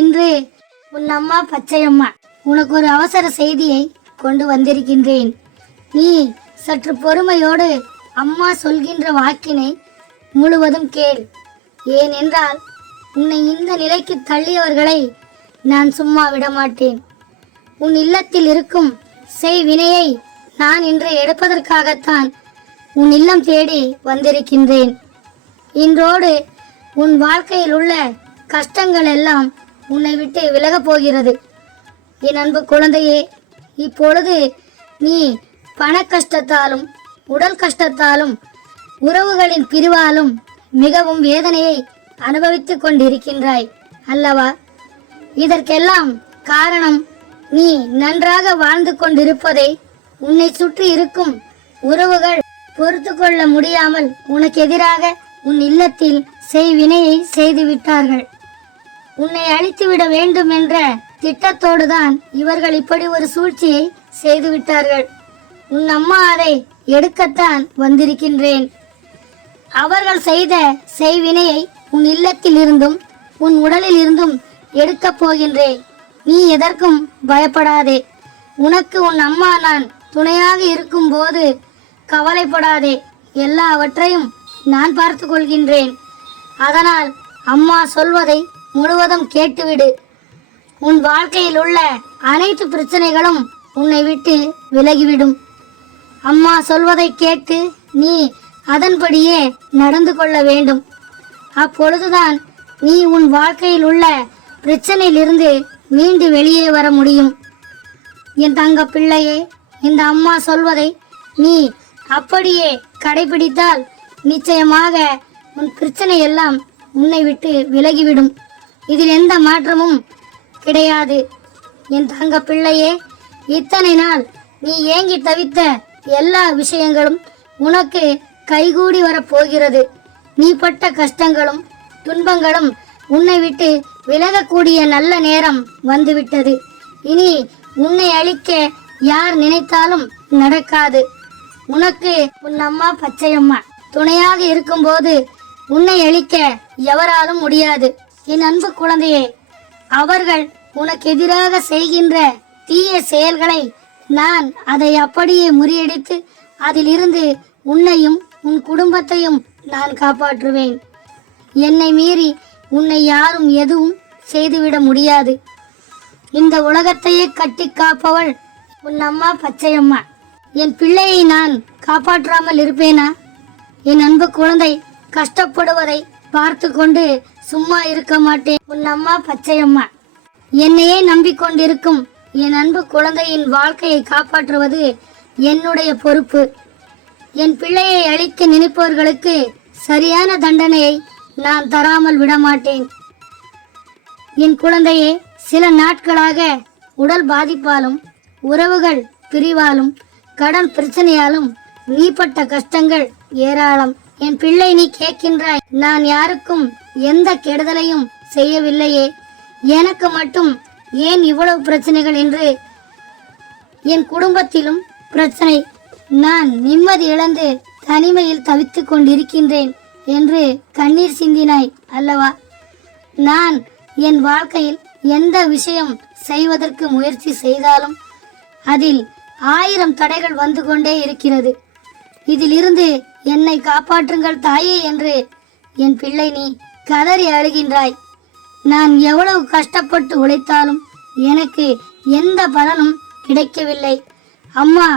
இன்று உன் அம்மா பச்சையம்மா உனக்கு ஒரு அவசர செய்தியை கொண்டு வந்திருக்கின்றேன். நீ சற்று பொறுமையோடு அம்மா சொல்கின்ற வாக்கினை முழுவதும் கேள். ஏனென்றால் உன்னை இந்த நிலைக்கு தள்ளியவர்களை நான் சும்மா விடமாட்டேன். உன் இல்லத்தில் இருக்கும் செய் வினையை நான் இன்று எடுப்பதற்காகத்தான் உன் இல்லம் தேடி வந்திருக்கின்றேன். இன்றோடு உன் வாழ்க்கையில் உள்ள கஷ்டங்கள் எல்லாம் உன்னை விட்டு விலகப் போகிறது. என் அன்பு குழந்தையே இப்பொழுது நீ பண கஷ்டத்தாலும் உடல் கஷ்டத்தாலும் உறவுகளின் பிரிவாலும் மிகவும் வேதனையை அனுபவித்துக் கொண்டிருக்கின்றாய் அல்லவா? இதற்கெல்லாம் காரணம் நீ நன்றாக வாழ்ந்து கொண்டிருப்பதை. உன்னை சுற்றி இருக்கும் உறவுகள் பொறுத்து கொள்ள முடியாமல் உனக்கு எதிராக உன் இல்லத்தில் செய்வினையை செய்து விட்டார்கள். உன்னை அழித்துவிட வேண்டும் என்ற திட்டத்தோடுதான் இவர்கள் இப்படி ஒரு சூழ்ச்சியை செய்துவிட்டார்கள் உன் அம்மா அதை எடுக்கத்தான் வந்திருக்கின்றேன். அவர்கள் செய்த செய்வினையை உன் இல்லத்தில் இருந்தும் உன் உடலில் இருந்தும் எடுக்கப் போகின்றேன். நீ எதற்கும் பயப்படாதே. உனக்கு உன் அம்மா நான் துணையாக இருக்கும்போது கவலைப்படாதே. எல்லாவற்றையும் நான் பார்த்து கொள்கின்றேன். அதனால் அம்மா சொல்வதை முழுவதும் கேட்டுவிடு. உன் வாழ்க்கையில் உள்ள அனைத்து பிரச்சனைகளும் உன்னை விட்டு விலகிவிடும். அம்மா சொல்வதை கேட்டு நீ அதன்படியே நடந்து கொள்ள வேண்டும். அப்பொழுதுதான் நீ உன் வாழ்க்கையில் உள்ள பிரச்சனையிலிருந்து மீண்டு வெளியே வர முடியும். என் தங்க பிள்ளையே இந்த அம்மா சொல்வதை நீ அப்படியே கடைபிடித்தால் நிச்சயமாக உன் பிரச்சனை எல்லாம் உன்னை விட்டு விலகிவிடும். இதில் எந்த மாற்றமும் கிடையாது. என் தங்க பிள்ளையே இத்தனை நாள் நீ ஏங்கி தவித்த எல்லா விஷயங்களும் உனக்கு கைகூடி வரப்போகிறது. நீ பட்ட கஷ்டங்களும் துன்பங்களும் உன்னை விட்டு விலகக்கூடிய நல்ல நேரம் வந்துவிட்டது. இனி உன்னை அழிக்க யார் நினைத்தாலும் நடக்காது. உனக்கு உன் அம்மா பச்சையம்மா. துணையாக இருக்கும்போது உன்னை அழிக்க எவராலும் முடியாது. என் அன்பு குழந்தையே அவர்கள் உனக்கு எதிராக செய்கின்ற தீய செயல்களை நான் அதை அப்படியே முறியடித்து அதிலிருந்து உன்னையும் உன் குடும்பத்தையும் நான் காப்பாற்றுவேன். என்னை மீறி உன்னை யாரும் எதுவும் செய்துவிட முடியாது. இந்த உலகத்தையே கட்டி காப்பவள் உன் அம்மா பச்சையம்மா. என் பிள்ளையை நான் காப்பாற்றாமல் இருப்பேனா? என் அன்பு குழந்தை கஷ்டப்படுவதை பார்த்து கொண்டு சும்மா இருக்க மாட்டேன். உன் அம்மா பச்சையம்மா. என்னையே நம்பிக்கொண்டிருக்கும் என் அன்பு குழந்தையின் வாழ்க்கையை காப்பாற்றுவது என்னுடைய பொறுப்பு. என் பிள்ளையை அழிக்க நினைப்பவர்களுக்கு சரியான தண்டனையை நான் தராமல் விடமாட்டேன். என் குழந்தையே சில நாட்களாக உடல் பாதிப்பாலும் உறவுகள் பிரிவாலும் கடன் பிரச்சனையாலும் நீப்பட்ட கஷ்டங்கள் ஏராளம். என் பிள்ளை நீ கேட்கின்றாய். நான் யாருக்கும் எந்த கெடுதலையும் செய்யவில்லையே. எனக்கு மட்டும் ஏன் இவ்வளவு பிரச்சனைகள் என்று என் குடும்பத்திலும் பிரச்சனை. நான் நிம்மதி இழந்து தனிமையில் தவித்துக் கொண்டிருக்கின்றேன் என்று கண்ணீர் சிந்தினாய் அல்லவா? நான் என் வாழ்க்கையில் எந்த விஷயம் செய்வதற்கு முயற்சி செய்தாலும் அதில் ஆயிரம் தடைகள் வந்து கொண்டே இருக்கிறது. இதிலிருந்து என்னை காப்பாற்றுங்கள் தாயே என்று என் பிள்ளை நீ கதறி அழுகின்றாய். நான் எவ்வளவு கஷ்டப்பட்டு உழைத்தாலும் எனக்கு எந்த பலனும் கிடைக்கவில்லை. அம்மா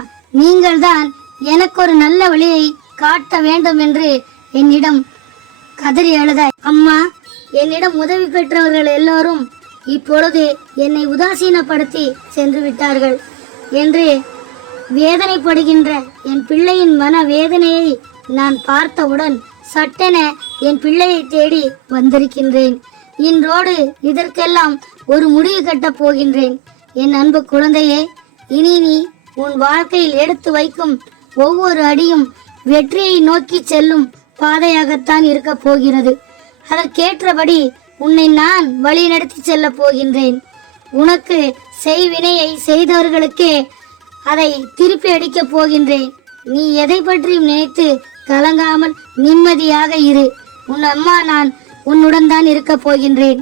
நீங்கள்தான் எனக்கு ஒரு நல்ல வழியை காட்ட வேண்டும் என்று என்னிடம் கதறி அழுதாய். அம்மா என்னிடம் உதவி பெற்றவர்கள் எல்லோரும் இப்பொழுது என்னை உதாசீனப்படுத்தி சென்று விட்டார்கள். என்று வேதனைப்படுகின்ற என் பிள்ளையின் மன வேதனையை நான் பார்த்தவுடன் சட்டென என் பிள்ளையை தேடி வந்திருக்கின்றேன். இன்றோடு இதற்கெல்லாம் ஒரு முடிவு கட்டப் போகின்றேன். என் அன்பு குழந்தையே இனி நீ உன் வாழ்க்கையில் எடுத்து வைக்கும் ஒவ்வொரு அடியும் வெற்றியை நோக்கி செல்லும் பாதையாகத்தான் இருக்கப் போகிறது. அதற்கேற்றபடி உன்னை நான் வழிநடத்தி செல்ல செல்லப் போகின்றேன். உனக்கு செய்வினையை செய்தவர்களுக்கே அதை திருப்பி அடிக்கப் போகின்றேன். நீ எதை பற்றியும் நினைத்து கலங்காமல் நிம்மதியாக இரு. உன் அம்மா நான் உன்னுடன் தான் இருக்கப் போகின்றேன்.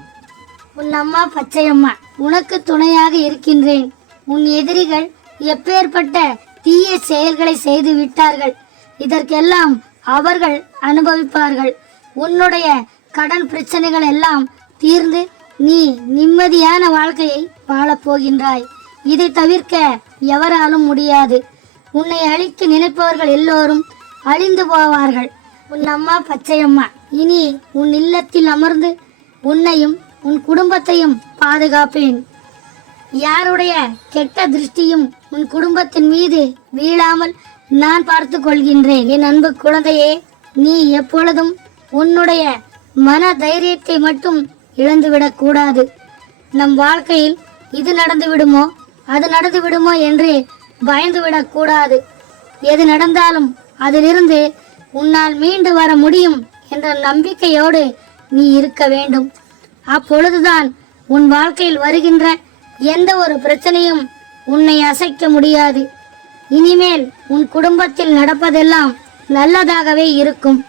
உன் அம்மா பச்சையம்மா உனக்கு துணையாக இருக்கின்றேன். உன் எதிரிகள் எப்பேற்பட்ட தீய செயல்களை செய்து விட்டார்கள். இதற்கெல்லாம் அவர்கள் அனுபவிப்பார்கள். உன்னுடைய கடன் பிரச்சனைகள் எல்லாம் தீர்ந்து நீ நிம்மதியான வாழ்க்கையை வாழப் போகின்றாய். இதை தவிர்க்க எவராலும் முடியாது. உன்னை அழிக்க நினைப்பவர்கள் எல்லோரும் அழிந்து போவார்கள். உன் அம்மா பச்சையம்மா. இனி உன் இல்லத்தில் அமர்ந்து உன்னையும் உன் குடும்பத்தையும் பாதுகாப்பேன். யாருடைய கெட்ட திருஷ்டியும் உன் குடும்பத்தின் மீது வீழாமல் நான் பார்த்து கொள்கின்றேன். என் அன்பு குழந்தையே நீ எப்பொழுதும் உன்னுடைய மன தைரியத்தை மட்டும் இழந்துவிடக் கூடாது. நம் வாழ்க்கையில் இது நடந்து விடுமோ அது நடந்து விடுமோ என்று பயந்து விடக்கூடாது எது நடந்தாலும் அதிலிருந்து உன்னால் மீண்டு வர முடியும் என்ற நம்பிக்கையோடு நீ இருக்க வேண்டும். அப்பொழுதுதான் உன் வாழ்க்கையில் வருகின்ற எந்த ஒரு பிரச்சனையும் உன்னை அசைக்க முடியாது. இனிமேல் உன் குடும்பத்தில் நடப்பதெல்லாம் நல்லதாகவே இருக்கும்.